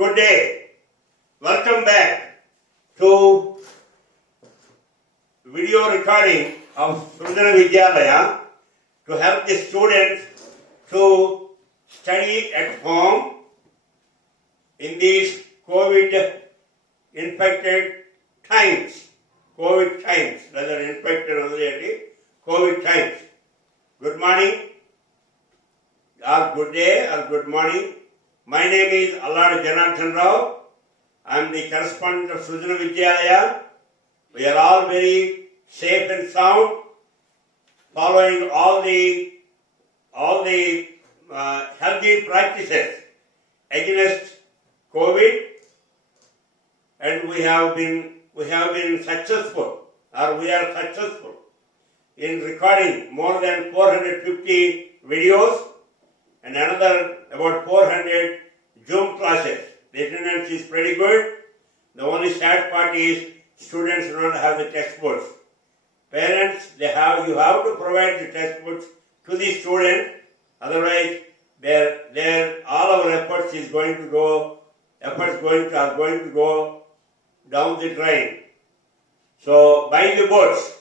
Good day. Welcome back to video recording of Sundara Vidyalaya to help the students to study at home in these COVID infected times. COVID times, rather infected only, COVID times. Good morning, or good day, or good morning. My name is Allada Janardhanarao. I am the correspondent of Sundara Vidyalaya. We are all very safe and sound, following all the healthy practices against COVID, and we have been successful, or we are successful in recording more than 450 videos and another about 400 Zoom classes. The attendance is pretty good. The only sad part is students do not have the textbooks. Parents, you have to provide the textbooks to the student. Otherwise, all our efforts are going to go down the drain. So buy the books.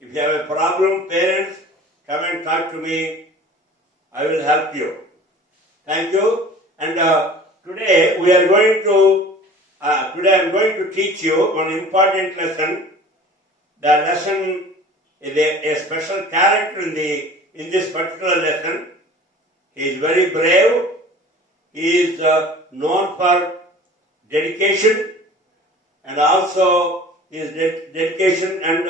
If you have a problem, parents, come and talk to me. I will help you. Thank you. And today I am going to teach you one important lesson. The lesson is a special character in this particular lesson. He is very brave. He is known for dedication, and also his dedication and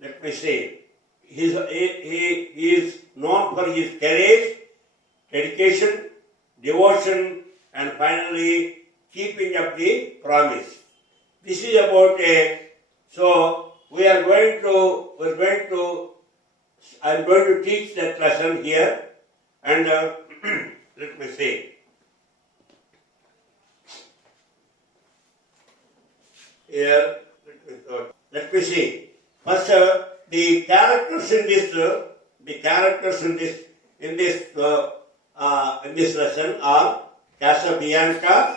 let me say, he is known for his courage, dedication, devotion, and finally keeping up the promise. This is about I'm going to teach that lesson here, and let me see. Here, let me see. First, the characters in this lesson are Casa Bianca,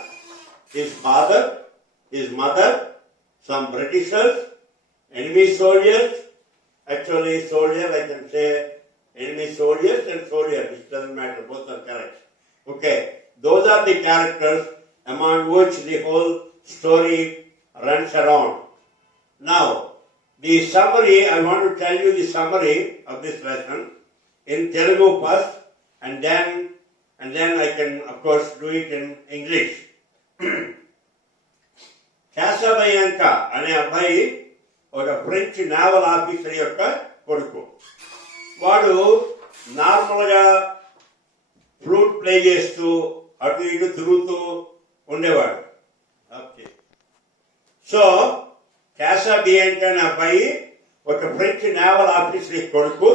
his father, his mother, some Britishers, enemy soldiers. Actually, soldier, I can say enemy soldiers and soldiers. It doesn't matter, both are correct. Okay, those are the characters among which the whole story runs around. Now, the summary, I want to tell you the summary of this lesson in Telugu first, and then I can, of course, do it in English. Casa bianca అనే అబ్బాయి ఒక French naval officer యొక్క కొడుకు. వాడు నార్మల్గా flute play చేస్తూ అటు ఇటు తిరుగుతూ ఉండేవాడు. ఓకే, సో casa bianca అనే అబ్బాయి ఒక ఫ్రెంచ్ నేవల్ ఆఫీసర్ కొడుకు.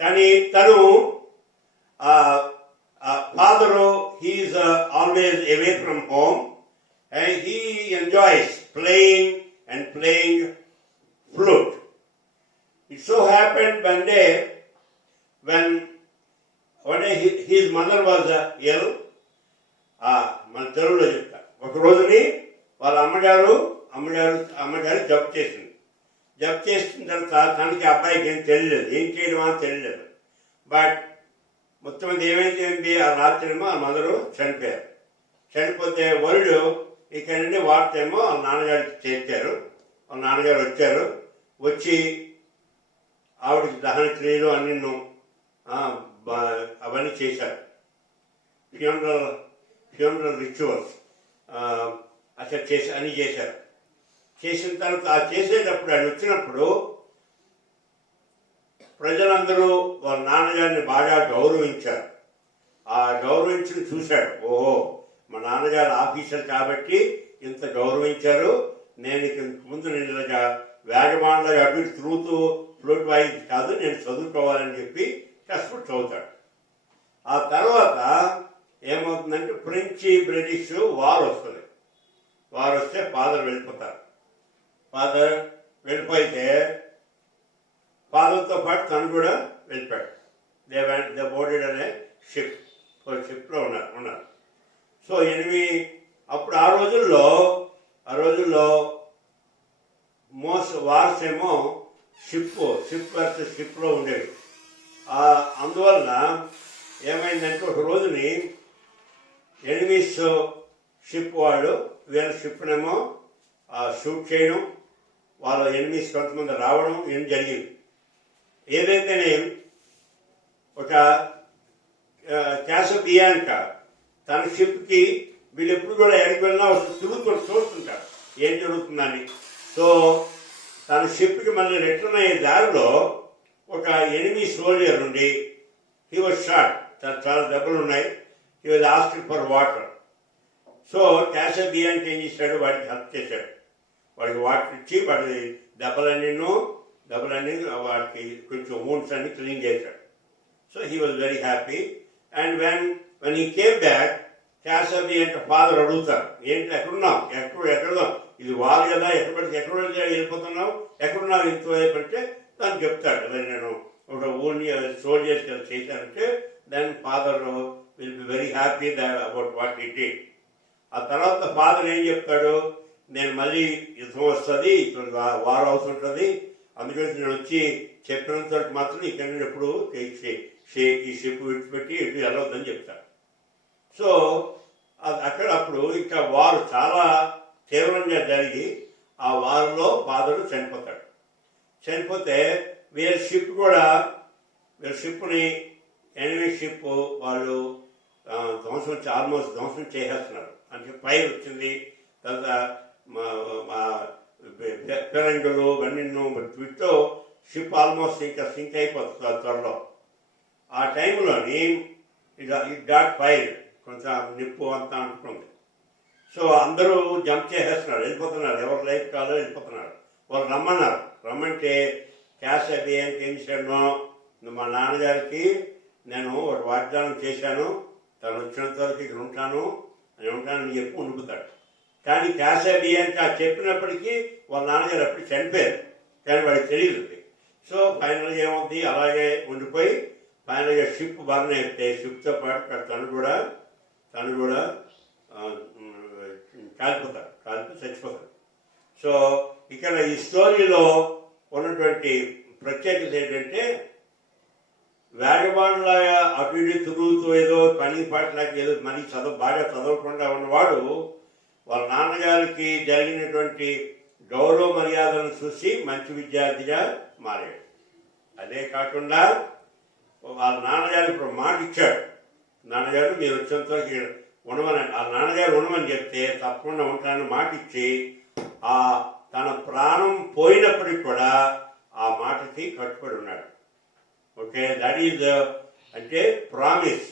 తను father, he is always away from home, and he enjoys playing flute. It so happened one day when his mother was ill. మన తెలుగులో చెప్తా. ఒక రోజుని వాళ్ళ అమ్మగారు జబ్ చేసిన తర్వాత తనకి అబ్బాయికి ఏం తెలియలేదు. బట్ మొత్తం అది ఏమైంది, ఆ రాత్రేమో ఆ మదరు చనిపోయారు. చనిపోతే వరుడు ఇక్కడ నుండి వార్తేమో వాళ్ళ నాన్నగారికి చేర్చారు. వాళ్ళ నాన్నగారు వచ్చి ఆవిడకి దహన క్రియలు అన్ని అవన్నీ చేశారు. ఫ్యూనరల్ రిచువల్స్ అట్లా అన్ని చేశారు. చేసిన తర్వాత చేసేటప్పుడు ఆయన వచ్చినప్పుడు ప్రజలందరూ వాళ్ళ నాన్నగారిని బాగా గౌరవించారు. ఆ గౌరవించి చూశాడు, ఓహో మా నాన్నగారు ఆఫీసర్ కాబట్టి ఇంత గౌరవించారు, నేను ముందు నేను ఇలాగా వేగమానలాగా అటు తిరుగుతూ ఫ్లూట్ వాయించి కాదు, నేను చదువుకోవాలని చెప్పి కష్టపడి చదువుతాడు. ఆ తర్వాత ఏమవుతుందంటే ఫ్రెంచ్ బ్రిటిష్ వార్ వస్తే ఫాదర్ వెళ్ళిపోతారు. ఫాదర్ వెళ్ళిపోతే ఫాదర్తో పాటు తను కూడా వెళ్ళిపోయాడు. దే బోర్డెడ్ అనే షిప్లో ఉన్నారు. సో అప్పుడు ఆ రోజుల్లో మోస్ట్ వార్స్ ఏమో షిప్ వర్సెస్ షిప్లో ఉండేవి. అందువలన ఏమైందంటే ఒక రోజుని ఎనిమీస్ షిప్ వాళ్ళు వేరే షిప్నేమో షూట్ చేయడం, వాళ్ళ ఎనిమీస్ కొంతమంది రావడం ఏం జరిగింది. ఏదైతేనే ఒక casa bianca తన షిప్కి వీళ్ళు ఎప్పుడు కూడా ఎక్కడికి వెళ్ళినా చూస్తుంటారు ఏం జరుగుతుందని. సో తన షిప్కి మళ్ళీ రిటర్న్ అయ్యే దారిలో ఒక ఎనిమీ సోల్జర్ నుండి హీ వాజ్ షాట్, చాలా దెబ్బలు ఉన్నాయి. He was asking for water. So casa bianca ఏం చేశాడు, వాడికి హెల్ప్ చేశాడు. వాడికి వాటర్ ఇచ్చి వాడి దెబ్బలన్నీ వాడికి కొంచెం వూండ్స్ అన్ని క్లీన్ చేశాడు. So he was very happy. And when he came back, casa bianca father అడుగుతారు, ఏంటి ఎక్కడున్నావు, ఎక్కడున్నావు, ఇది వారు కదా, ఎక్కడ వెళ్ళిపోతున్నావు, ఎక్కడున్నావు ఇంతవైపు అంటే దాన్ని చెప్తాడు. నేను ఒక ఊరిని సోల్జర్స్ చేశానంటే then father will be very happy about what he did. ఆ తర్వాత ఫాదర్ ఏం చెప్తాడు, నేను మళ్ళీ యుద్ధం వస్తుంది, ఇక్కడ వార్ అవుతుంటుంది, అందుకని నేను వచ్చి చెప్పినంత మాత్రం ఇక్కడ నేను ఎప్పుడు ఈ షిప్ విడిచిపెట్టి ఇటు వెళ్ళవద్దని చెప్తాడు. సో అప్పుడు ఇంకా వారు చాలా తీవ్రంగా జరిగి ఆ వారిలో ఫాదరు చనిపోతే వీళ్ళ షిప్ని ఎనిమీ షిప్ వాళ్ళు ఆల్మోస్ట్ ధ్వంసం చేసేస్తున్నారు. అంటే ఫైర్ వచ్చింది, తర్వాత పెరంగులు ఇవన్నీ వీటితో షిప్ ఆల్మోస్ట్ ఇంకా సింక్ అయిపోతుంది త్వరలో. ఆ టైంలోని ఇట్ డాట్ ఫైర్, కొంచెం నిప్పు అంతా అంటుకుంది. సో అందరూ జంప్ చేసేస్తున్నారు, వెళ్ళిపోతున్నారు, ఎవరు లైఫ్ కాదో వెళ్ళిపోతున్నారు. వాళ్ళు రమ్మంటే casa bianca ఏం చేశాను, మా నాన్నగారికి నేను ఒక వాగ్దానం చేశాను, తను వచ్చినంత వరకు ఇక్కడ ఉంటానని చెప్పి ఉండిపోతాడు. కానీ casa bianca చెప్పినప్పటికీ వాళ్ళ నాన్నగారు అప్పుడు చనిపోయారు, కానీ వాడికి తెలియదు. సో ఫైనల్గా ఏమవుతుంది, అలాగే ఉండిపోయి ఫైనల్గా షిప్ బర్న్ అయితే షిప్తో పాటు తను కూడా కాలిపోయి చచ్చిపోతాడు. సో ఇక్కడ ఈ స్టోరీలో ఉన్నటువంటి ప్రత్యేకత ఏంటంటే, వేగబాన్లాగా అటు ఇటు తిరుగుతూ ఏదో పని పాటలాగా ఏదో మరీ బాగా చదవకుండా ఉన్నవాడు వాళ్ళ నాన్నగారికి జరిగినటువంటి గౌరవ మర్యాదలను చూసి మంచి విద్యార్థిగా మారాడు. అదే కాకుండా వాళ్ళ నాన్నగారు ఇప్పుడు మాట ఇచ్చాడు, నాన్నగారు మీరు వచ్చేంత ఉండమని. ఆ నాన్నగారు ఉండమని చెప్తే తప్పకుండా ఉంటానని మాట ఇచ్చి తన ప్రాణం పోయినప్పటికి కూడా ఆ మాటకి కట్టుబడి ఉన్నాడు. ఓకే, దట్ ఈజ్ అంటే ప్రామిస్.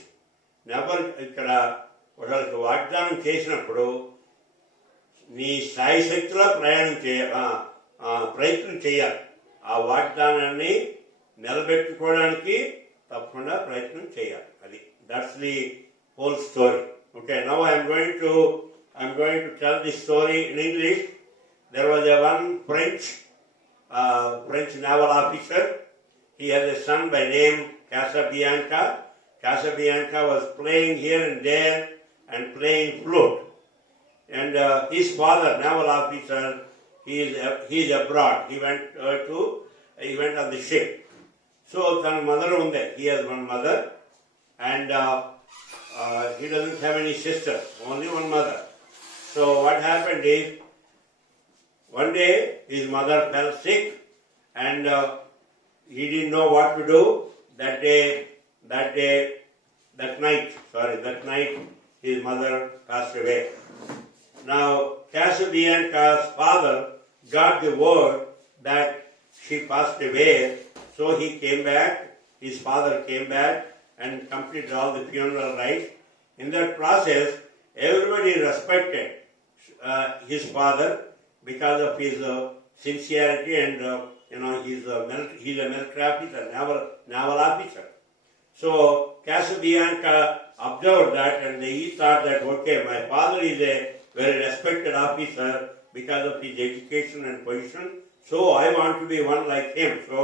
నెవర్ ఇక్కడ ఒకరికి వాగ్దానం చేసినప్పుడు నీ స్థాయి శక్తిలో ప్రయత్నం చేయాలి. ఆ వాగ్దానాన్ని నిలబెట్టుకోవడానికి తప్పకుండా ప్రయత్నం చేయాలి. అది that's the whole story. Okay, now I'm going to tell this story in English. There was one French naval officer. He had a son by name casa bianca. Casa bianca was playing here and there and playing flute. And his father, naval officer, he is abroad. He went on the ship. So than mother unde, he has one mother, and he doesn't have any sisters, only one mother. So what happened is, one day his mother fell sick, and he didn't know what to do. That night his mother passed away. Now casa bianca's father got the word that she passed away. So he came back, his father came back and completed all the funeral rites. In that process, everybody respected his father because of his sincerity and he's a military officer, naval officer. So casa bianca observed that, and he thought that, okay, my father is a very respected officer because of his education and position, so I want to be one like him. So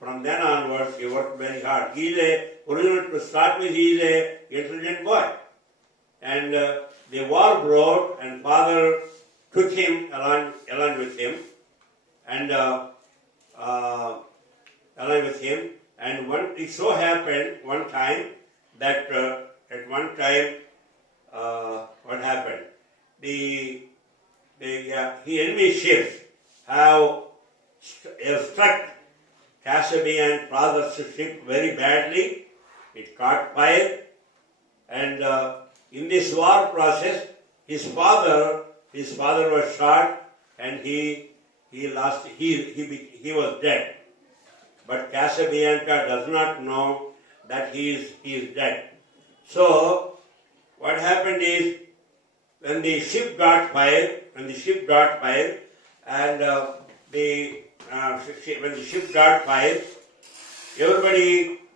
from then onwards, he worked very hard. To start with, he is a intelligent boy. and the war broke, and father took him along with him, and along with him. And it so happened one time that at one time what happened? The enemy ships have struck Casabian father's ship very badly. It caught fire, and in this war process, his father was shot, and he was dead. But Casabianca does not know that he is dead. So what happened is, when the ship got fire, and when the ship got fire,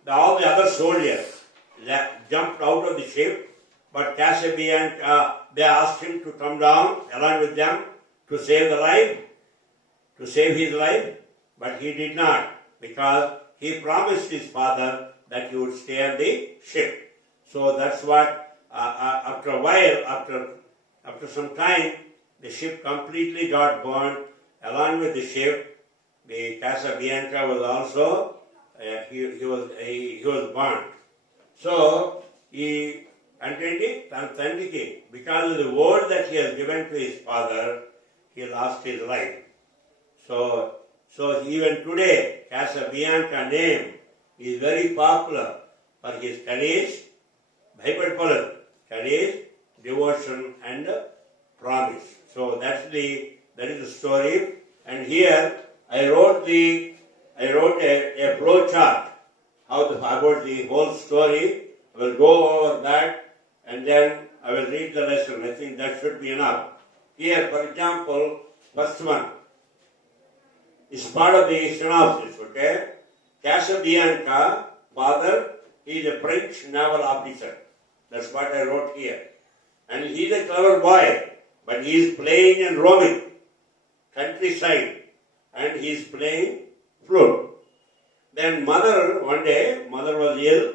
all the other soldiers jumped out of the ship, but Casabianca, they asked him to come down along with them to save his life, but he did not, because he promised his father that he would stay on the ship. So that's what, after a while, after some time, the ship completely got burned. Along with the ship, the Casabianca was also, he was burned. So, because of the word that he has given to his father, he lost his life. So even today, Casabianca name is very popular for his courage, courage, devotion, and promise. So that is the story. And here I wrote a flow chart about the whole story. I will go over that, and then I will read the lesson. I think that should be enough. Here, for example, first one is part of the synopsis, okay? Casabianca, father, he is a French naval officer. That's what I wrote here. And he is a clever boy, but he is playing and roaming countryside, and he is playing flute. Then one day, mother was ill.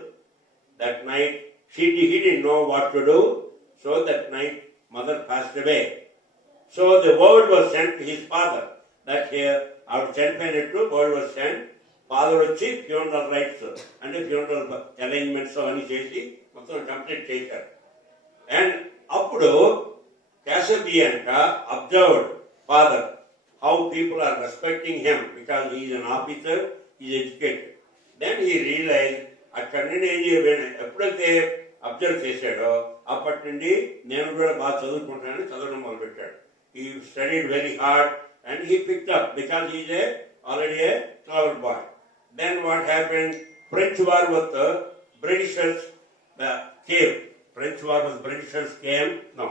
That night, he didn't know what to do. So that night, mother passed away. So the word was sent to his father, that here, after Chenpenettu, word was sent, father వచ్చి funeral rites and funeral arrangements అవన్నీ చేసి మొత్తం కంప్లీట్ చేశారు. And అప్పుడు Casabianca observed father, how people are respecting him because he is an officer, he is educated. Then he realized, అక్కడి నుండి ఎప్పుడైతే అబ్జర్వ్ చేశాడో అప్పటి నుండి నేను కూడా బాగా చదవడం మొదలుపెట్టాడు. He studied very hard and he picked up because he is already a clever boy. Then what happened? French war with the Britishers came. French war with Britishers came. No.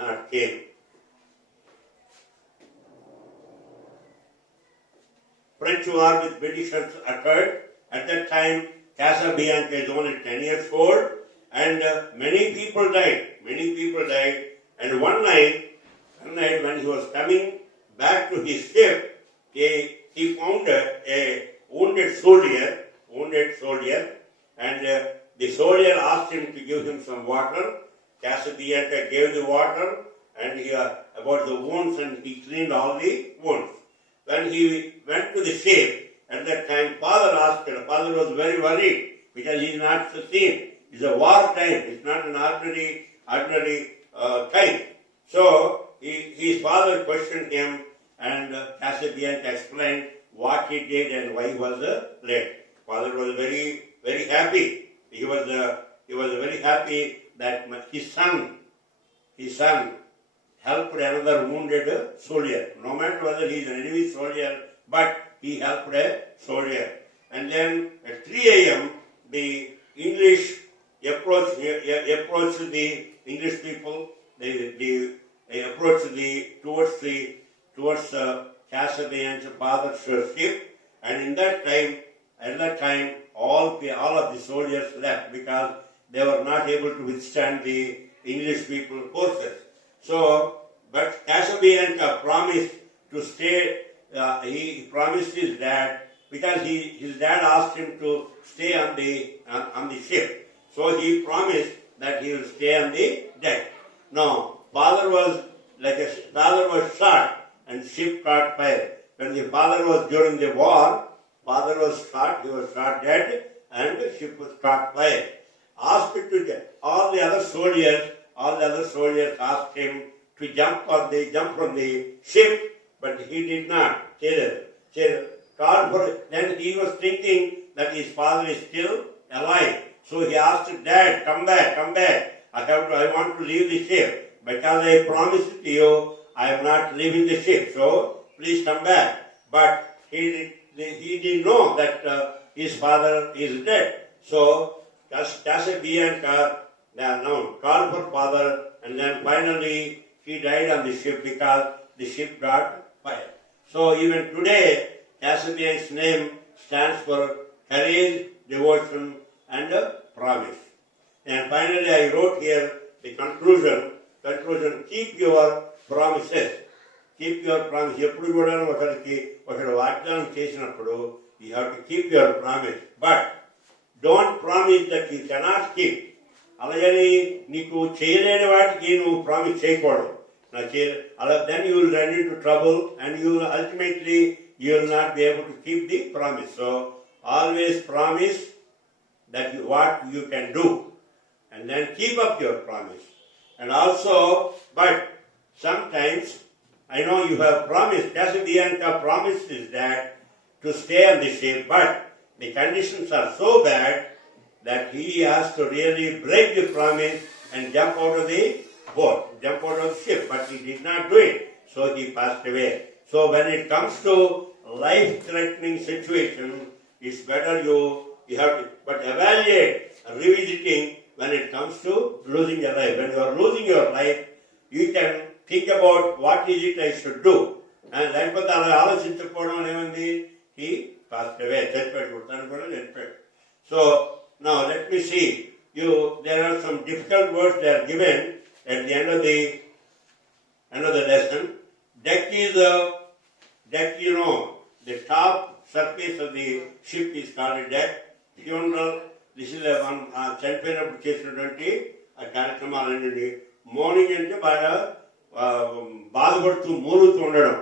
Not came. French war with Britishers occurred. At that time, Casabianca is only 10 years old, and many people died. And one night when he was coming back to his ship, he found a wounded soldier, and the soldier asked him to give him some water. Casabianca gave the water, and he about the wounds, and he cleaned all the wounds. When he went to the ship, at that time, father was very worried because he is not seen. It's a war time. It's not an ordinary time. So his father questioned him, and Casabianca explained what he did and why he was late. Father was very, very happy. He was very happy that his son helped another wounded soldier. No matter whether he is an enemy soldier, but he helped a soldier. And then at 3 a.m., the English approached the English people. They approached towards Casabianca's father's ship. And at that time, all of the soldiers left because they were not able to withstand the English people forces. So, but Casabianca promised to stay. He promised his dad because his dad asked him to stay on the ship. So he promised that he will stay on the deck. Now, father was shot and ship caught fire. When the father was during the war, father was shot, he was shot dead, and the ship was caught fire. Asked to get all the other soldiers asked him to jump from the ship, but he did not. Then he was thinking that his father is still alive. So he asked, Dad, come back. I want to leave the ship. Because I promised to you, I am not leaving the ship. So please come back. But he didn't know that his father is dead. So casa, bianca, called for father, and then finally he died on the ship because the ship got fire. So even today, casa, bianca's name stands for courage, devotion, and promise. And finally, I wrote here the conclusion. Keep your promises. Keep your promise. ఎప్పుడు కూడా ఒకరు వాగ్దానం చేసినప్పుడు you have to keep your promise. But don't promise that you cannot keep. అలాగని నీకు చేయలేని వాటికి నువ్వు ప్రామిస్ చేయకూడదు. Then you will run into trouble and you will ultimately you will not be able to keep the promise. So always promise that what you can do, and then keep up your promise. And also, but sometimes I know you have promised. Casa Bianca promised is that to stay on the ship, but the conditions are so bad that he has to really break the promise and jump out of the boat, jump out of the ship. But he did not do it, so he passed away. So when it comes to life-threatening situation, it's better you have to, but evaluate, revisiting when it comes to losing your life. When you are losing your life, you can think about what is it I should do. And లేకపోతే అలా ఆలోచించకపోవడం ఏమైంది, he passed away. So now let me see. There are some difficult words that are given at the end of the lesson. Deck, the top surface of the ship is called a deck. Funeral, this is చనిపోయినప్పుడు చేసినటువంటి ఆ కార్యక్రమాలన్నీ. మార్నింగ్ అంటే బాగా బాధపడుతూ మూలుతూ ఉండడం.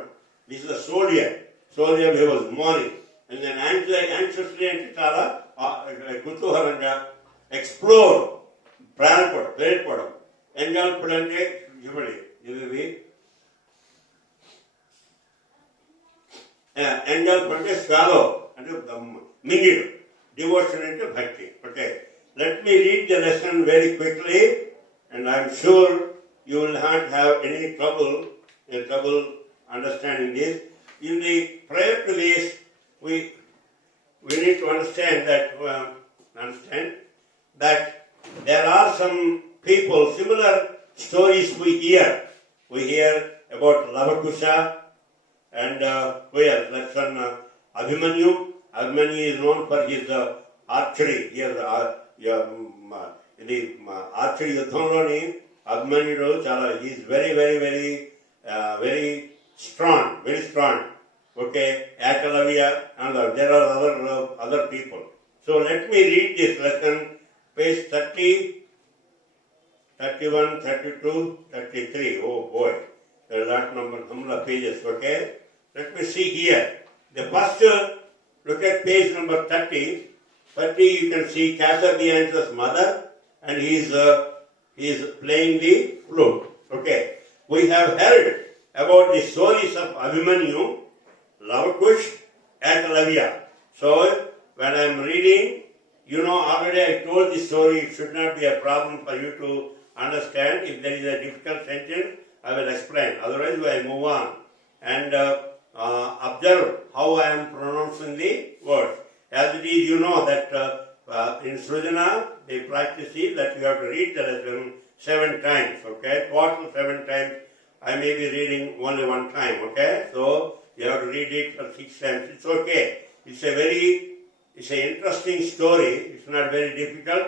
This is the soldier he was mourning. And then anxiously అంటే చాలా కుతూహలంగా ఎక్స్ప్లోర్ ప్రేరపడం. ఎంజాయ్ఫుల్ అంటే చెప్పండి ఇవి ఎంజాయ్ఫుల్ అంటే స్వాలో అంటే మింగిడు. Devotion into bhakti. Okay. Let me read the lesson very quickly, and I'm sure you will not have any trouble understanding this. In the prior to this, we need to understand that there are some people, similar stories we hear. We hear about Lavakusha and that's one Abhimanyu. Abhimanyu is known for his archery. Here, in the archery yuddhamloni Abhimanyu he is very strong. Okay, Akalavya and there are other people. So let me read this lesson, page 30, 31, 32, 33. Oh boy, there are that number of pages. Okay, let me see here. The first. Look at page number 30. 30, you can see Casa Bianca's mother, and he is playing the flute. Okay. We have heard about the stories of Abhimanyu, Lavakush, and Lavya. So, when I am reading, already I told the story. It should not be a problem for you to understand. If there is a difficult sentence, I will explain. Otherwise, I move on. And observe how I am pronouncing the words. As it is, you know that in Srujana, the practice is that you have to read the lesson 7 times, okay? Total 7 times. I may be reading only 1 time, okay? So, you have to read it for 6 times. It's okay. It's an interesting story. It's not very difficult.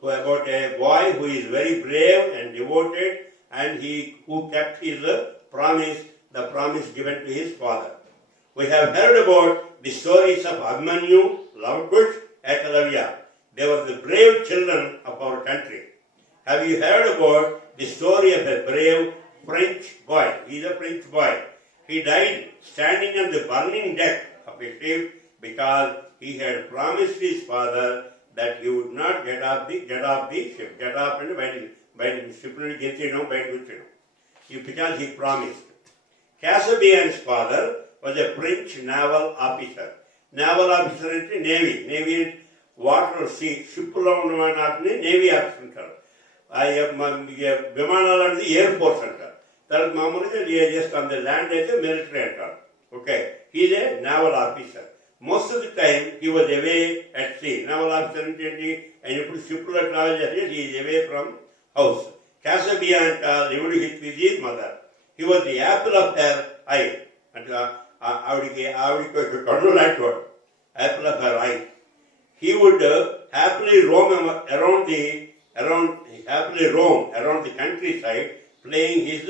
About a boy who is very brave and devoted, and who kept his promise, the promise given to his father. We have heard about the stories of Abhimanyu, Lavakush, Ekalavya. they were the brave children of our country. Have you heard about the story of a brave French boy? He is a French boy. He died standing on the burning deck of a ship because he had promised his father that he would not get off the ship. Get off and by the ship because he promised. Casabian's father was a French naval officer. Naval officer అంటే navy. Navy water షిప్లో ఉన్న వాటిని navy officer అంటారు. విమానాలు అనేది air force అంటారు. తర్వాత మామూలుగా జస్ట్ ఆన్ ద ల్యాండ్ అయితే మిలిటరీ అంటారు. Okay, he's a naval officer. Most of the time he was away at sea. Naval officer అంటే ఏంటి? ఆయన ఇప్పుడు షిప్లో ట్రావెల్ చేస్తే he is away from house. Casabianca lived with his mother. He was the apple of her eye. అంటే ఆవిడికి కన్ను లాంటి వాడు. Apple of her eye. He would happily roam around the countryside playing his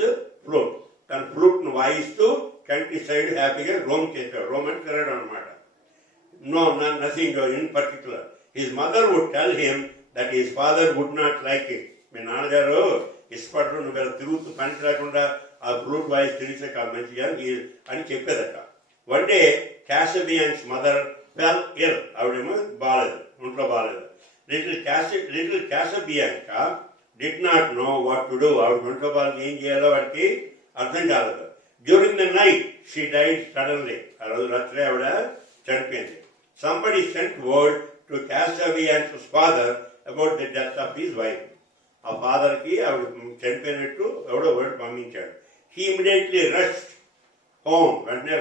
flute. తన ఫ్లూట్ను వాయిస్తూ country side హ్యాపీగా రోమ్ చేశాడు. రోమ్ అంటే తిరగడం అనమాట. No, nothing in particular. His mother would tell him that his father would not like it. మీ నాన్నగారు ఇష్టపడరు, నువ్వు ఇలా తిరుగుతూ పని లేకుండా ఆ ఫ్లూట్ వాయిస్ తెలిసే కాదు మంచిగా అని చెప్పేదట. One day Casabian's mother fell ill. ఆవిడేమో బాగాలేదు, ఒంట్లో బాగాలేదు. Little Casabianca did not know what to do. ఆవిడ ఒంట్లో బాగాలేదు, ఏం చేయాలో వాడికి అర్థం కాలేదు. During the night she died suddenly. ఆ రోజు రాత్రి ఆవిడ చనిపోయింది. Somebody sent word to Casabian's father about the death of his wife. ఆ ఫాదర్కి ఆవిడ చనిపోయినట్టు ఎవడో వర్డ్ పంపించాడు. He immediately rushed home. వెంటనే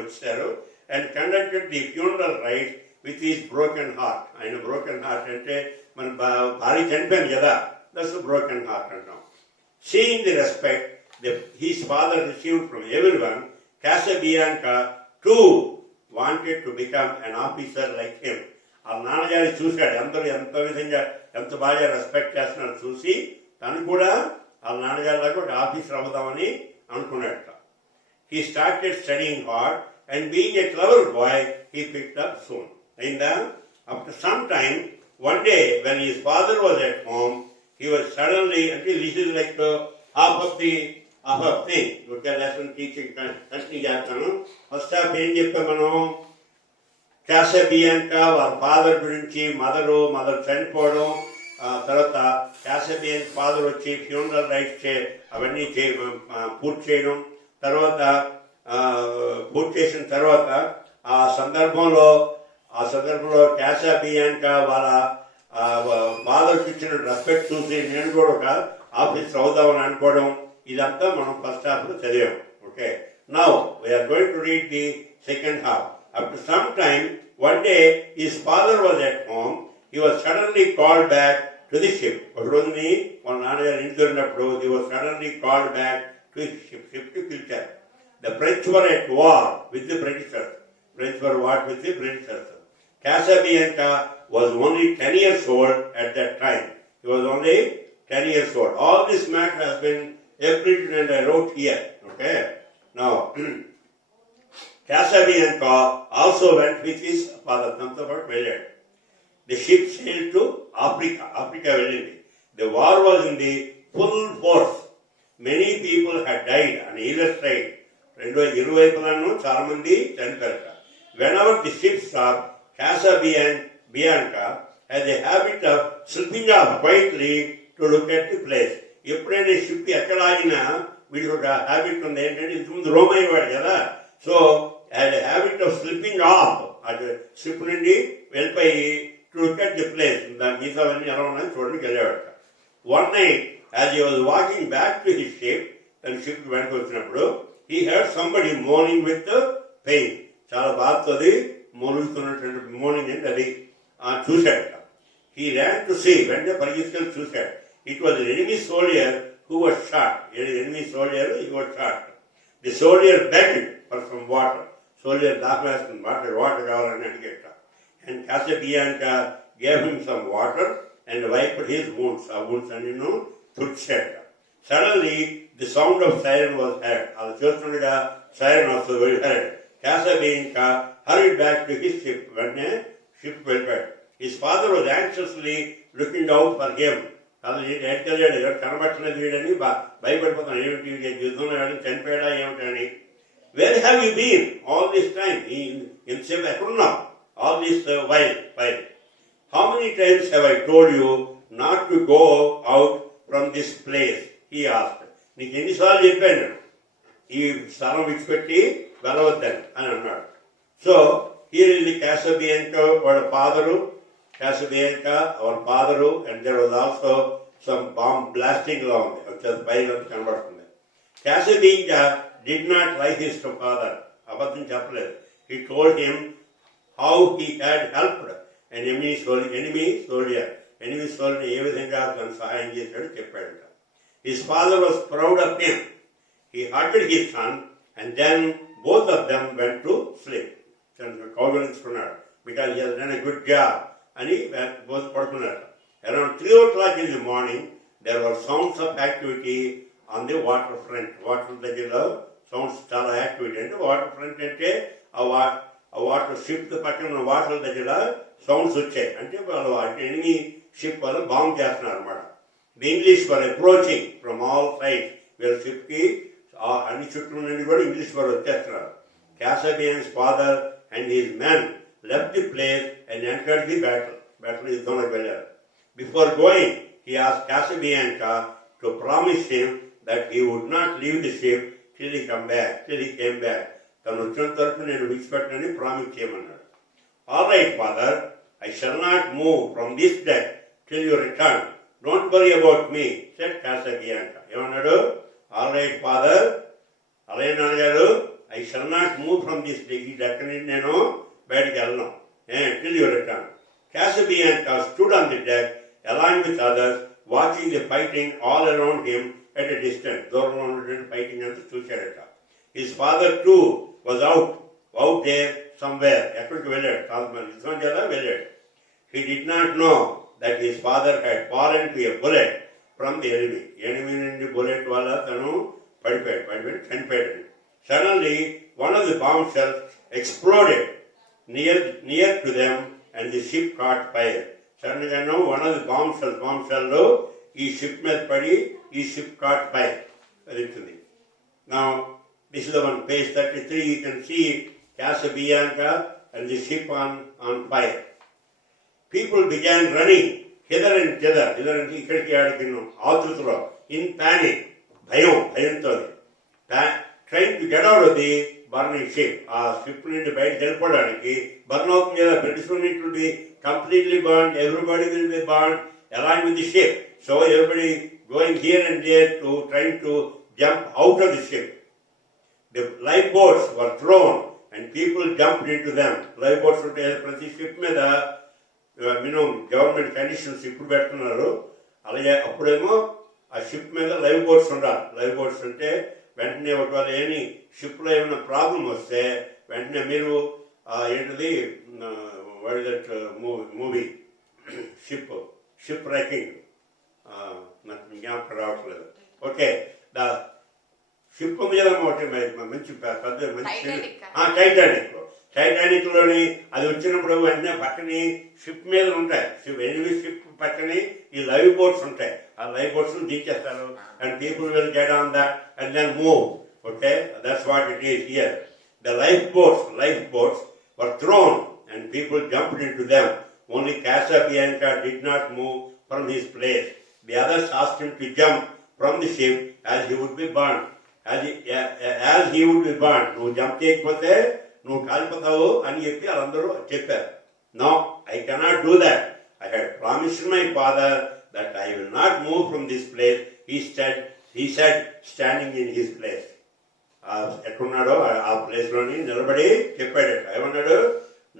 వచ్చారు and conducted the funeral rites with his broken heart. ఆయన broken heart అంటే మన భార్య చనిపోయింది కదా, that's a broken heart అంటాం. Seeing the respect that his father received from everyone, Casabianca too wanted to become an officer like him. ఆ నాన్నగారి చూశాడు, అందరూ ఎంత బాగా రెస్పెక్ట్ చేస్తున్నారో చూసి తను కూడా ఆ నాన్నగారి లాగా ఒక ఆఫీసర్ అవుదామని అనుకున్నాడట. He started studying hard and being a clever boy, he picked up soon. Ainda? After some time, one day when his father was at home, he was suddenly, until this is like half of thing. Okay, lesson teaching continue చేస్తాను. First half ఏం చెప్పాం మనం? Casabianca వాళ్ళ ఫాదర్ గురించి, మదర్ చనిపోవడం, తర్వాత Casabian father వచ్చి funeral rights అవన్నీ పూర్తి చేయడం, తర్వాత పూర్తి చేసిన తర్వాత ఆ సందర్భంలో Casabianca వాళ్ళ ఫాదర్కి ఇచ్చిన రెస్పెక్ట్ చూసి నేను కూడా ఒక ఆఫీసర్ అవుదామని అనుకోవడం, ఇదంతా మనం ఫస్ట్ హాఫ్ లో చదివాం. Okay, now we are going to read the second half. After some time, one day his father was at home. He was suddenly called back to the ship. ఒక రోజుని వాళ్ళ నాన్నగారు ఇంటికి వెళ్ళినప్పుడు he was suddenly called back to his ship to Kilchar. The French were at war with the Britishers. Casabianca was only 10 years old at that time. He was only 10 years old. All this matter has been abridged and I wrote here. Okay, now Casabianca also went with his father. The ship sailed to Africa. The war was in the full force. Many people had died on either side. ఇరువైపులను చాలా మంది చనిపోయారు. Whenever the ship stopped, Casabianca had a habit of slipping off quietly to look at the place. ఎప్పుడైనా షిప్ ఎక్కడ ఆగినా వీడికి ఒక హ్యాబిట్ ఉంది, ఏంటంటే ఇంతకుముందు రోమ్ అయ్యేవాడు కదా, so had a habit of slipping off. అది షిప్ నుండి వెళ్ళిపోయి to look at the place. దాని మిగతావన్నీ ఎలా ఉన్నాయని చూడడానికి వెళ్ళేవాడు. One night as he was walking back to his ship, తన షిప్ వెనక్కి వచ్చినప్పుడు he heard somebody moaning with pain. చాలా బాధతోది మూలుగుతున్నటువంటి మోర్నింగ్ అంటే అది చూశాడు. He ran to see. వెంటనే పరిగెత్తుకెళ్ళి చూశాడు. It was an enemy soldier who was shot. He was shot. The soldier begged for some water. Soldier దాపేస్తుంది, వాటర్ కావాలని అడిగేట. And Casabianca gave him some water and wiped his wounds. ఆ wounds అన్ని తుడిచాడు. Suddenly the sound of siren was heard. అలా చూస్తుండగా siren was heard. Casabianca hurried back to his ship. వెంటనే షిప్ వెళ్ళిపోయాడు. His father was anxiously looking out for him. అసలు ఎక్కలేడు, కనబట్టలేదు వీడని భయపడిపోతాను. ఏమిటి యుద్ధంలో ఏమైనా చనిపోయాడా ఏమిటని. Where have you been all this time? ఇంతసేపు ఎక్కడున్నావు? All this while. How many times have I told you not to go out from this place? He asked. నీకు ఎన్నిసార్లు చెప్పాను ఈ స్థలం విడిచిపెట్టి వెళ్ళవద్దని అని అన్నాడు. So here is the casa bianca, వాళ్ళ father, casa bianca, our father, and there was also some bomb blasting along there, వచ్చేది పైన కనబడుతుంది. Casa bianca did not lie his father. అబద్ధం చెప్పలేదు. He told him how he had helped an enemy soldier ఏ విధంగా తను సహాయం చేశాడో చెప్పాడు. His father was proud of him. He hugged his son and then both of them went to sleep. కౌగలించుకున్నాడు. Because he has done a good job. అని both పడుకున్నారు. Around 3 o'clock in the morning, there were sounds of activity on the waterfront. Water దగ్గరలో సౌండ్స్ చాలా యాక్టివిటీ. అంటే water front అంటే ఆ water ship పక్కన వాటర్ దగ్గర సౌండ్స్ వచ్చాయి. అంటే వాళ్ళు ఎనిమి షిప్ వాళ్ళు బాంబ్ చేస్తున్నారు అనమాట. The English were approaching from all sides. వీళ్ళ షిప్ కి అన్ని చుట్టూ నుండి కూడా ఇంగ్లీష్ వారు వచ్చేస్తున్నారు. Casa bianca's father and his men left the place and entered the battle. Battle యుద్ధంలోకి వెళ్ళారు. Before going, he asked casa bianca to promise him that he would not leave the ship till he came back. తను వచ్చిన తరఫు నేను విడిచిపెట్టనని ప్రామిస్ చేయమన్నాడు. All right, father, I shall not move from this deck till you return. Don't worry about me, said casa bianca. ఏమన్నాడు? All right, father, అలాగే నాన్నగారు, I shall not move from this deck. ఈ డెక్క నుండి నేను బయటికి వెళ్ళను. Till you return. Casa bianca stood on the deck along with others, watching the fighting all around him at a distance. దూరంలో ఉన్నటువంటి ఫైటింగ్ అంతా చూశాడట. His father too was out there somewhere. ఎక్కడికి వెళ్ళాడు? యుద్ధం చేయాలా వెళ్ళాడు. He did not know that his father had fallen to a bullet from the enemy. Enemy నుండి బుల్లెట్ వల్ల తను పడిపోయాడు చనిపోయాడు. Suddenly, one of the bomb shells exploded near to them and the ship caught fire. Suddenly, one of the bomb shell ఈ షిప్ మీద పడి ఈ ship caught fire. Now, this is the one, page 33. You can see Casa bianca and the ship on fire. People began running hither and thither. ఇక్కడికి ఆడికిను ఆతృతలో, in panic, భయంతో, trying to get out of the burning ship. ఆ షిప్ నుండి బయటకు వెళ్ళిపోవడానికి బర్న్ అవుతుంది కదా. British will be completely burned. Everybody will be burned along with the ship. So everybody going here and there to trying to jump out of the ship. The lifeboats were thrown and people jumped into them. Lifeboats ఉంటే ప్రతి షిప్ మీద government conditions ఇప్పుడు పెడుతున్నారు. అలాగే అప్పుడేమో ఆ షిప్ మీద life boats ఉండాలి. లైఫ్ బోట్స్ అంటే వెంటనే ఒకవేళ ఏమి షిప్లో ఏమైనా ప్రాబ్లం వస్తే వెంటనే మీరు ఏంటిది what is that movie ship wrecking, నాకు జ్ఞాపకం రావట్లేదు. ఓకే, షిప్ మీద మంచి పెద్ద టైటానిక్ లోని అది వచ్చినప్పుడు వెంటనే పక్కని షిప్ మీద ఉంటాయి. ఎనిమి షిప్ పక్కని ఈ లైవ్ బోట్స్ ఉంటాయి. ఆ లైవ్ బోట్స్ దించేస్తారు and people will get on that and then move. Okay, that's what it is here. The life boats were thrown and people jumped into them. Only Casa bianca did not move from his place. The others asked him to jump from the ship as he would be burned. నువ్వు జంప్ చేయకపోతే నువ్వు కాలిపోతావు అని చెప్పి వాళ్ళందరూ చెప్పారు. No, I cannot do that. I had promised my father that I will not move from this place. He said standing in his place. ఎక్కడున్నాడో ఆ ప్లేస్ లోని నిలబడి చెప్పాడట. ఏమన్నాడు?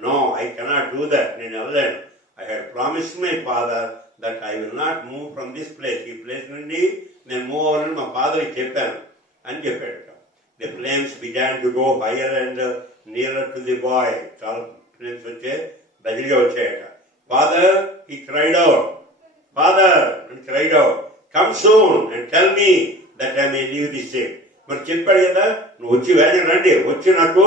No, I cannot do that. నేను వెళ్ళలేను. I had promised my father that I will not move from this place. ఈ ప్లేస్ నుండి నేను మూవ్ అవ్వాలని మా ఫాదర్కి చెప్పాను అని చెప్పాడట. The flames began to go higher and nearer to the boy. చాలా ఫ్లేమ్స్ దగ్గరగా వచ్చాయట. Father, he cried out. Father, he cried out. Come soon and tell me that I may leave this ship. మరి చెప్పాడు కదా, నువ్వు వచ్చి వేగం రండి, వచ్చి నాకు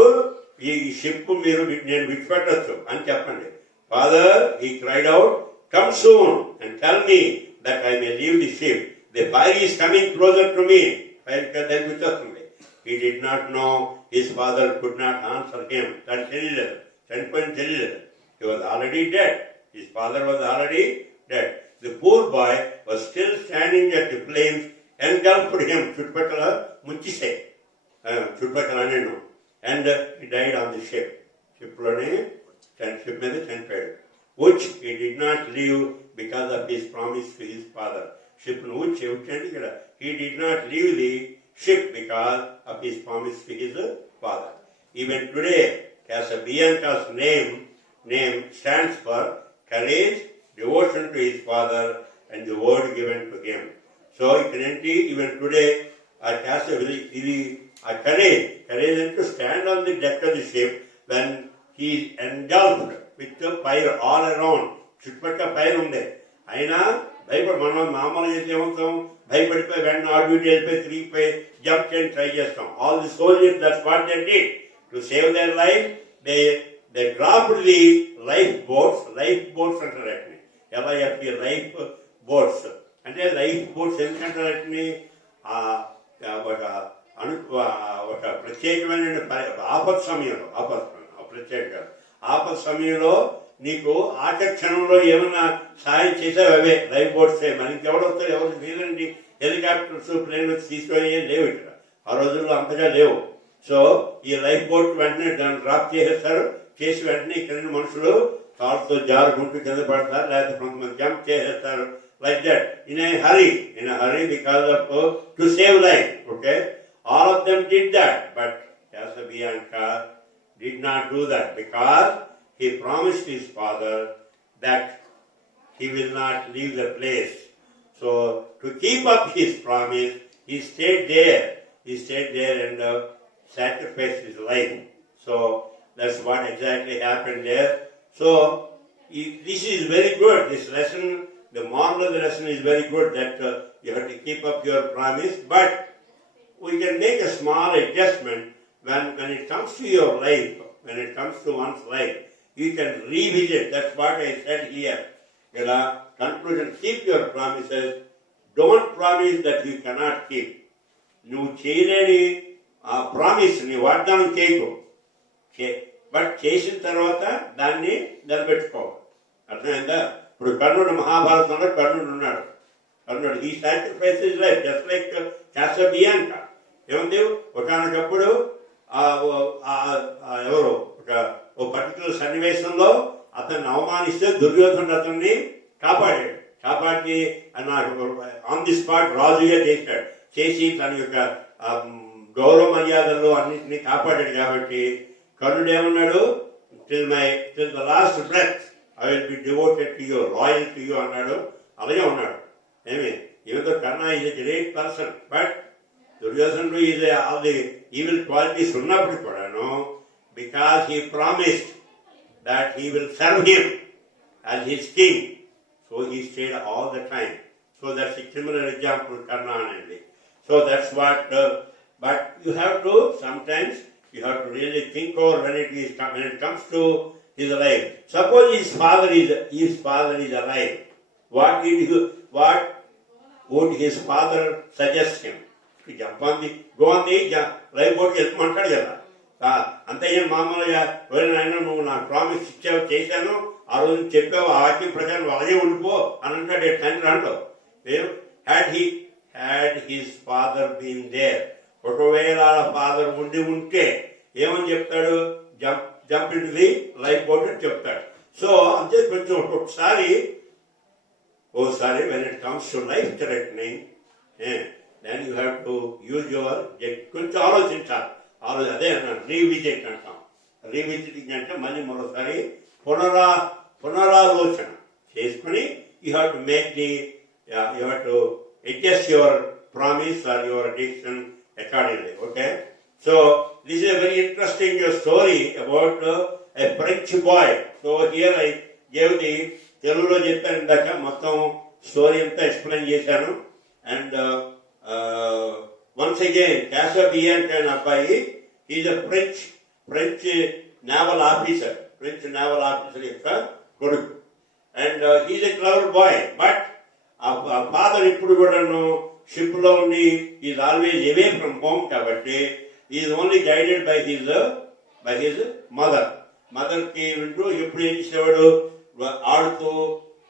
ఈ షిప్ నేను విడిచిపెట్టచ్చు అని చెప్పండి. Father, he cried out, come soon and tell me that I may leave the ship. The fire is coming closer to me. He did not know, his father could not answer him. He was already dead. His father was already dead. The poor boy was still standing at the flames, engulfed him, and he died on the ship. Which he did not leave because of his promise to his father. He did not leave the ship because of his promise to his father. Even today, casa Bianca's name stands for courage, devotion to his father, and the word given to him. So, even today, our casa a courage to stand on the deck of the ship when he is engulfed with the fire all around. చుట్టుపక్కల ఫైర్ ఉంది అయినా మనం మామూలు చేసి ఏమవుతాం, భయపడిపోయి వెంటనే ఆర్బిట్ వెళ్ళిపోయి తిరిగిపోయి జంప్ చేయని ట్రై చేస్తాం. All the soldiers that's what they did to save their life. They dropped the life boats అంటారు వాటిని. LIFE లైఫ్ బోట్స్ అంటే లైఫ్ బోట్స్ ఎందుకంటారు వాటిని? ఒక ప్రత్యేకమైన ఆపత్ సమయంలో నీకు ఆకర్షణలో ఏమైనా సహాయం చేసావు అవే లైఫ్ బోట్సే. మరి ఇంకెవరు వస్తారు? ఎవరు లేదండి. హెలికాప్టర్స్ ప్లేన్ తీసుకొని లేవు ఇక్కడ, ఆ రోజుల్లో అంతగా లేవు. సో ఈ లైఫ్ బోట్ వెంటనే దాన్ని డ్రాప్ చేసేస్తారు. చేసి వెంటనే ఇక్కడ మనుషులు కాళ్ళతో జారుకుంటూ కింద పడతారు, లేకపోతే కొంతమంది జంప్ చేసేస్తారు. Like that, in a hurry because of to save life. Okay, all of them did that, but casa Bianca did not do that because he promised his father that he will not leave the place. So to keep up his promise, he stayed there and sacrificed his life. So that's what exactly happened there. So this is very good. This lesson. The moral of the lesson is very good that you have to keep up your promise, but we can make a small adjustment when it comes to your life, when it comes to one's life. You can revisit. That's what I said here. Conclusion, keep your promises. Don't promise that you cannot keep. నువ్వు చేయలేని ప్రామిస్ నీ వాగ్దానం చేయకు, బట్ చేసిన తర్వాత దాన్ని నిలబెట్టుకో. అర్థమైందా? ఇప్పుడు కర్ణుడు మహాభారతంలో ఉన్నాడు. ఈ sacrifice his life just like casa Bianca. ఏముంది, ఒకనొకప్పుడు ఎవరు ఒక పర్టికులర్ సన్నివేశంలో అతన్ని అవమానిస్తే దుర్యోధనుడు అతన్ని కాపాడి నాకు ఆన్ ది స్పాట్ రాజుగా చేసి తన యొక్క గౌరవ మర్యాదల్లో అన్నింటినీ కాపాడాడు. కాబట్టి కర్ణుడు ఏమన్నాడు, till the last breath I will be devoted to you, loyal to you అన్నాడు. అలాగే ఉన్నాడు. Even though Karna is a great person, but Duryodhana is all the evil qualities ఉన్నప్పుడు కూడాను, because he promised that he will serve him as his king, so he stayed all the time. So that's a similar example Karna anandi. So that's what, but you have to sometimes you have to really think over when it comes to his life. Suppose his father is alive. What would his father suggest him? Go on the life boat వెళ్ళమంటాడు కదా. అంతే మామూలుగా నాయన నువ్వు నాకు ప్రామిస్ ఇచ్చావు, చేశాను, ఆ రోజు చెప్పావు, ఆ వాక్యం ప్రకారం అలాగే ఉండిపో అని అంటాడు తండ్రి అంటావు. Had his father been there, ఒకవేళ ఫాదర్ ఉంటే ఏమని చెప్తాడు? Jump in the life boat అని చెప్తాడు. సో అంతే కొంచెం ఒక్కొక్కసారి when it comes to life threatening, then you have to use your కొంచెం ఆలోచించాలి. అదే అన్నాను, రీవిజిట్ అంటాం. రీవిజిటింగ్ అంటే మళ్ళీ మరోసారి పునరాలోచన చేసుకుని you have to adjust your promise or your decision accordingly. Okay, so this is a very interesting story about a French boy. So here I gave the తెలుగులో చెప్పాను ఇందాక, మొత్తం స్టోరీ అంతా ఎక్స్ప్లెయిన్ చేశాను. And once again casa Bianca అనే అబ్బాయి is a French naval officer యొక్క కొడుకు. And he's a clever boy. But ఆ ఫాదర్ ఇప్పుడు కూడాను షిప్ లో ఉండి is always away from home కాబట్టి is only guided by his mother. Mother కి వింటూ ఎప్పుడు ఏం చేసేవాడు, ఆడుతూ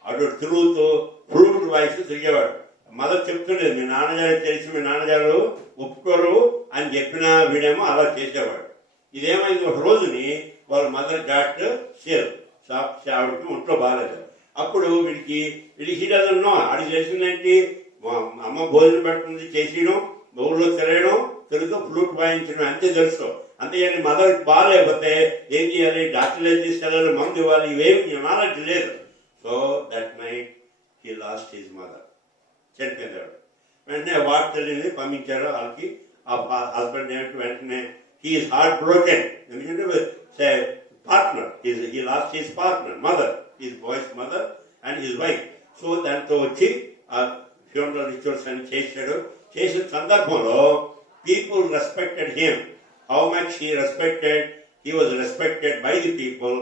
అటు తిరుగుతూ ఫ్లూట్ వాయిస్తూ తిరిగేవాడు. మదర్ చెప్తుండేది, మీ నాన్నగారు తెలిసి మీ నాన్నగారు ఒప్పుకోరు అని చెప్పినా వీడేమో అలా చేసేవాడు. ఇదేమైంది, ఒక రోజుని వాళ్ళ మదర్ గాట్ సేల్ ఆవిడకి ఒంట్లో బాగాలేదు. అప్పుడు వీడికి హీడదన్నో ఆడికి చేసిందేంటి, అమ్మ భోజనం పెడుతుంది చేసేయడం, ఊళ్ళో తిరుగుతూ ఫ్లూట్ వాయించడం అంతే తెలుసు. అంతేగాని మదర్ బాగాలేకపోతే ఏం చేయాలి, డాక్టర్లు తీసుకెళ్ళాలి, మందు ఇవ్వాలి, ఇవేమి నాలెడ్జ్ లేదు. So that night he lost his mother, చనిపోయాడు. వెంటనే వార్త తెలియదు, పంపించారు వాళ్ళకి. ఆ హస్బెండ్ ఏమిటి వెంటనే హీఈస్ హార్ట్ బ్రోకెన్, ఎందుకంటే partner, he lost his partner, mother, his boys mother and his wife. So దాంతో వచ్చి ఆ ఫ్యూనరల్ రిచువల్స్ అని చేశాడు. చేసిన సందర్భంలో people respected him. How much he respected, he was respected by the people.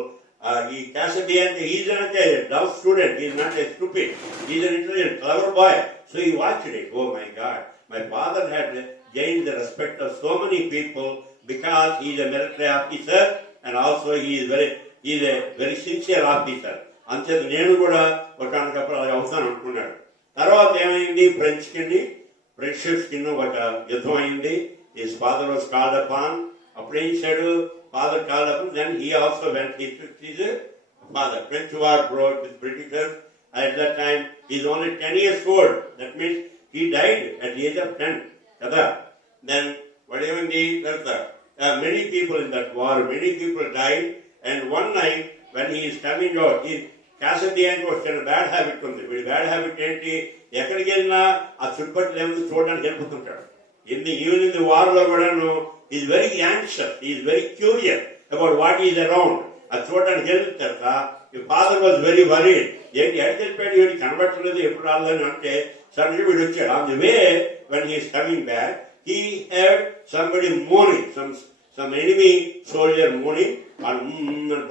He casa bianca, he's not a dull student, he's not a stupid, he's an intelligent, clever boy. So he watched it. Oh my God, my father had gained the respect of so many people because he's a military officer and also he is a very sincere officer. అంతే నేను కూడా ఒకనొకప్పుడు అలా అవుతాను అనుకున్నాడు. తర్వాత ఏమైంది, ఫ్రెండ్షిప్స్ కింద ఒక యుద్ధం అయింది. His father was called upon. అప్పుడు ఏం చేశాడు, father called up, then he also went, he took his father. French war broke with Britishers. At that time, he is only 10 years old. That means he died at the age of 10. Then, whatever many people in that war, many people died. And one night, when he is coming out, casa bianca was a bad habit on the bad habit ఏంటి, ఎక్కడికి వెళ్ళినా ఆ చుట్టుపక్కల ఏమైనా చూడడానికి వెళ్ళిపోతుంటాడు. In the evening, the war కూడాను is very anxious, he is very curious about what is around. అది చూడడానికి వెళ్తాక the father was very worried. ఏంటి ఎక్కడికి వెళ్ళిపోయాడు, వీడికి కనబట్టలేదు, ఎప్పుడు రాలేదని అంటే సడన్గా వీడు వచ్చాడు. On the way, when he is coming back, he heard somebody moaning, some enemy soldier moaning,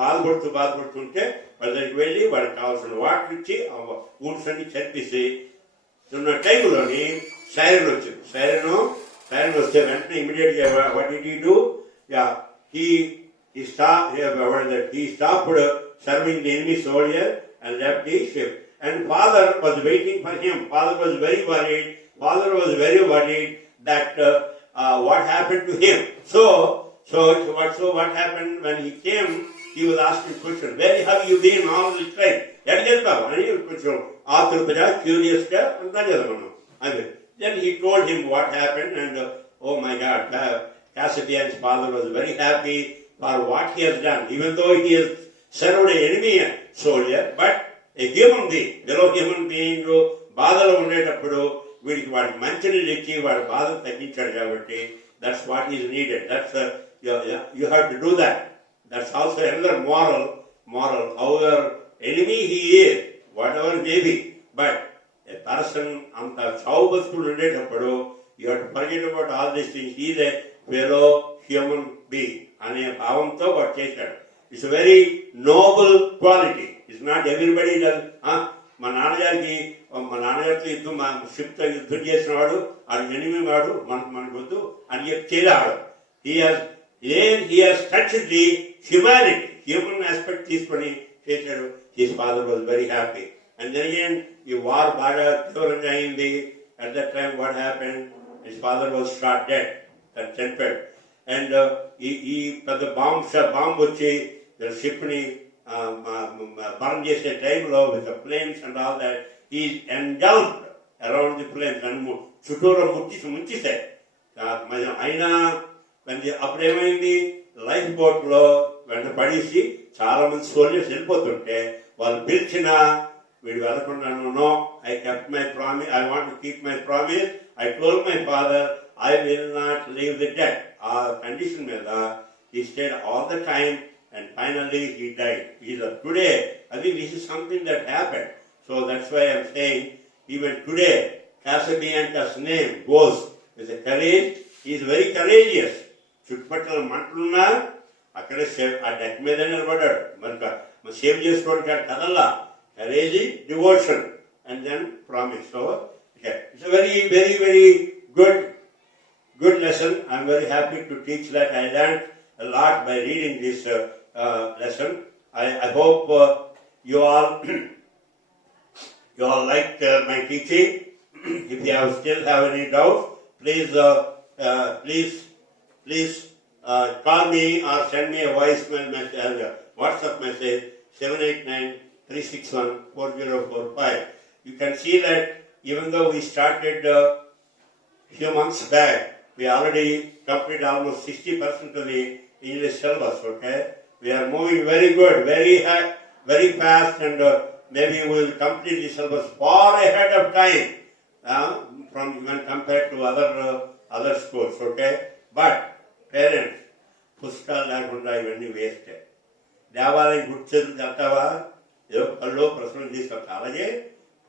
బాధపడుతుంటే వాళ్ళ దగ్గరికి వెళ్ళి వాడికి కావాల్సిన వాటర్ ఇచ్చి ఆ ఊడ్స్ అన్ని చంపేసి ఉన్న టైంలోని సైరన్ వచ్చింది. సైరన్ వస్తే వెంటనే ఇమీడియట్ గా what did he do? Yeah, he stopped serving the enemy soldier and left the ship. And father was waiting for him. Father was very worried that what happened to him. So what happened when he came? He was asking question, where have you been all this time? అని కొంచెం ఆతృతగా క్యూరియస్ గా అంతా చదవను. అదే then he told him what happened, and oh my God, casa bianca's father was very happy for what he has done, even though he has served an enemy soldier, but a human being, fellow human being, బాధలో ఉండేటప్పుడు వాడికి మంచినీళ్ళు ఇచ్చి వాడి బాధను తగ్గించాడు కాబట్టి that's what is needed. That's you have to do that. That's also another moral. However enemy he is, whatever may be, but a person అంత చావు బతుకులు ఉండేటప్పుడు you have to forget about all these things. He is a fellow human being అనే భావంతో వాడు చేశాడు. It's very Nobel quality. It's not everybody. మా నాన్నగారితో షిప్తో యుద్ధం చేసిన వాడు, ఆడు ఎనిమి వాడు, మనకు వద్దు అని చెప్పి చేయలేడు. He has touched the humanity, human aspect తీసుకొని చేశాడు. His father was very happy. And then again, ఈ వార్ బాగా తీవ్రంగా అయింది. At that time what happened? His father was shot dead, చనిపోయాడు. అండ్ ఈ పెద్ద బాంబు వచ్చి షిప్ ని బర్న్ చేసే టైంలో with flames and all that he engulfed around the flames అని చుట్టూరా ముంచేశాయి. అయినా అప్పుడేమైంది, లైఫ్ బోట్ లో వెంట పడేసి చాలా మంది సోల్జర్స్ వెళ్ళిపోతుంటే వాళ్ళు పిలిచిన వీడు వెళ్ళకుండా, no, I kept my promise, I want to keep my promise, I told my father I will not leave the dead. ఆ కండిషన్ మీద he stayed all the time and finally he died. Today, I think this is something that happened. So that's why I'm saying, even today, Casa Bianca's name goes with a courage. He is very courageous. చుట్టుపక్కల మంటలున్నా అక్కడే ఆ డెక్ మీద నిలబడ్డాడు. మరి save చేసుకోవడం కదల్లా, courage, devotion and then promise. So it's a very very very good lesson. I'm very happy to teach that. I learned a lot by reading this lesson. I hope you all liked my teaching. If you still have any doubts, please call me or send me a voicemail message, WhatsApp message 789-361-4045. You can see that even though we started few months back, we already completed almost 60% of the English syllabus. Okay, we are moving very good, very high, very fast, and maybe we will complete the syllabus far ahead of time from when compared to other schools. Okay, but parents, పుస్తకాలు లేకుండా ఇవన్నీ వేస్తే దేవాలయం గుర్తు చెప్తావా, ఏదో పళ్ళు ప్రశ్నలు తీసుకొస్తా, అలాగే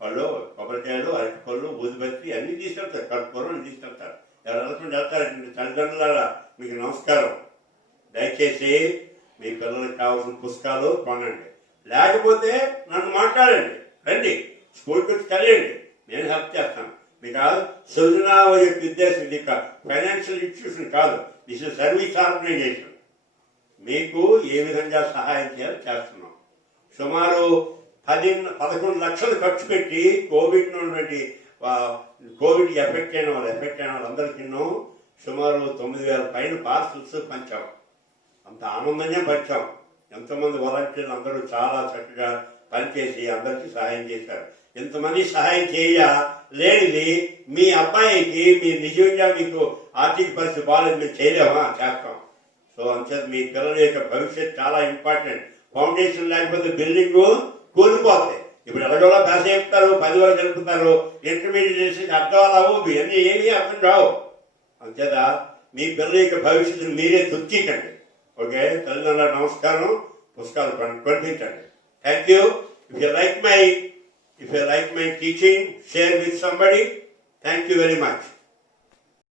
పళ్ళు, కొబ్బరికాయలు, అరటి పళ్ళు, ఊదిబత్తి అన్నీ తీసుకెళ్తారు, కర్పూరం అన్ని తీసుకెళ్తారు. ఎవరు అనుకుంటే వెళ్తారండి. తల్లిదండ్రులారా మీకు నమస్కారం. దయచేసి మీ పిల్లలకు కావాల్సిన పుస్తకాలు కొనండి, లేకపోతే నన్ను మాట్లాడండి, రండి స్కూల్కి వచ్చి కలియండి, నేను హెల్ప్ చేస్తాను. బికాజ్ సృజన యొక్క ఉద్దేశం ఇది ఫైనాన్షియల్ ఇన్స్టిట్యూషన్ కాదు, దిస్ ఇస్ సర్వీస్ ఆర్గనైజేషన్. మీకు ఏ విధంగా సహాయం చేయాలో చేస్తున్నాం. సుమారు 11 లక్షలు ఖర్చు పెట్టి కోవిడ్ ఎఫెక్ట్ అయిన వాళ్ళందరికీ సుమారు 9,000 పైన పార్సల్స్ పంచాం. అంత ఆనందంగా పంచాం. ఎంతోమంది వాలంటీర్లు అందరూ చాలా చక్కగా పనిచేసి అందరికీ సహాయం చేశారు. ఎంతమంది సహాయం చేయలేనిది మీ అబ్బాయికి మీ నిజంగా మీకు ఆర్థిక పరిస్థితి బాగాలేదు, మేము చేయలేమా, చేస్తాం. సో అంచేత మీ పిల్లల యొక్క భవిష్యత్ చాలా ఇంపార్టెంట్. ఫౌండేషన్ లేకపోతే బిల్డింగ్ కూలిపోతాయి. ఇప్పుడు ఎలాగోలా భాష చెప్తారు, 10 వరకు జరుపుతారు, ఇంటర్మీడియట్ చేసి అర్థాలు అవ్వు, ఇవన్నీ ఏమీ అర్థం రావు. అంచేత మీ పిల్లల యొక్క భవిష్యత్తును మీరే తుర్చికండి. ఓకే, తల్లిదండ్రుల నమస్కారం, పుస్తకాలు పంపించండి. Thank you. If you like my teaching, share with somebody. Thank you very much.